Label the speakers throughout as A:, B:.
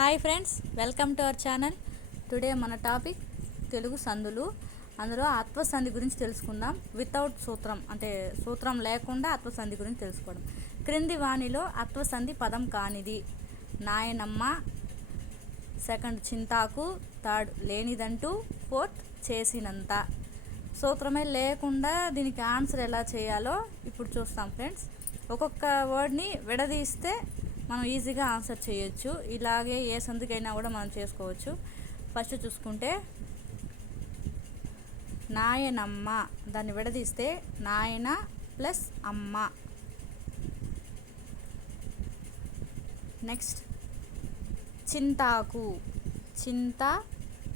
A: Hi friends welcome to our channel. Today మన topic Telugu సందులు. అందులో ఆత్మసంధి గురించి తెలుసుకుందాం. వితౌట్ సూత్రం అంటే సూత్రం లేకుండా ఆత్మసంధి గురించి తెలుసుకోవడం. క్రింది వాణిలో ఆత్మసంధి పదం కానిది. నాయనమ్మ సెకండ్ చింతాకు థర్డ్ లేనిదంటూ ఫోర్త్ చేసినంత. సూత్రమే లేకుండా దీనికి ఆన్సర్ ఎలా చేయాలో ఇప్పుడు చూస్తాం ఫ్రెండ్స్. ఒక్కొక్క వర్డ్ని విడదీస్తే మనం ఈజీగా ఆన్సర్ చేయొచ్చు. ఇలాగే ఏ సందుకైనా కూడా మనం చేసుకోవచ్చు. ఫస్ట్ చూసుకుంటే నాయనమ్మ. దాన్ని విడదీస్తే నాయన ప్లస్ అమ్మ. నెక్స్ట్ చింతాకు. చింత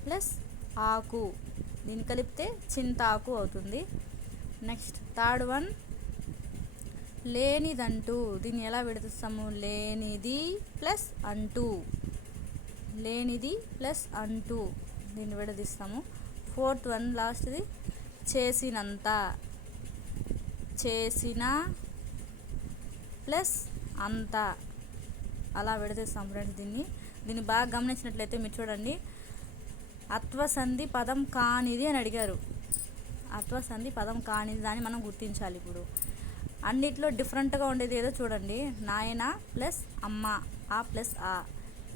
A: ప్లస్ ఆకు. దీన్ని కలిపితే చింతాకు అవుతుంది. Next third one. లేనిదంటూ దీన్ని ఎలా విడదీస్తాము? లేనిది ప్లస్ అంటూ. లేనిది ప్లస్ అంటూ దీన్ని విడదీస్తాము. ఫోర్త్ వన్ లాస్ట్ది చేసినంత. చేసిన ప్లస్ అంత. అలా విడదీస్తాం ఫ్రెండ్స్ దీన్ని. దీన్ని బాగా గమనించినట్లయితే మీరు చూడండి. అత్వసంధి పదం కానిది అని అడిగారు. అత్వసంధి పదం కానిది దాన్ని మనం గుర్తించాలి ఇప్పుడు. అన్నిట్లో డిఫరెంట్గా ఉండేది ఏదో చూడండి. నాయన ప్లస్ అమ్మ ఆ ప్లస్ ఆ.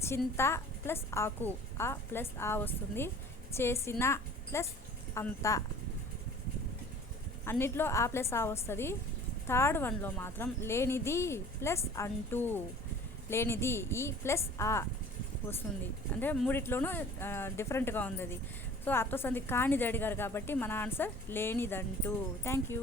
A: చింత ప్లస్ ఆకు ఆ ప్లస్ ఆ వస్తుంది. చేసిన ప్లస్ అంత. అన్నిట్లో ఆ ప్లస్ ఆ వస్తుంది. థర్డ్ వన్లో మాత్రం లేనిది ప్లస్ అంటూ. లేనిది ఈ ప్లస్ ఆ వస్తుంది. అంటే మూడిట్లోనూ డిఫరెంట్గా ఉంది అది సో అర్థసంధి కానిది అడిగారు కాబట్టి మన ఆన్సర్ లేనిదంటూ. Thank you.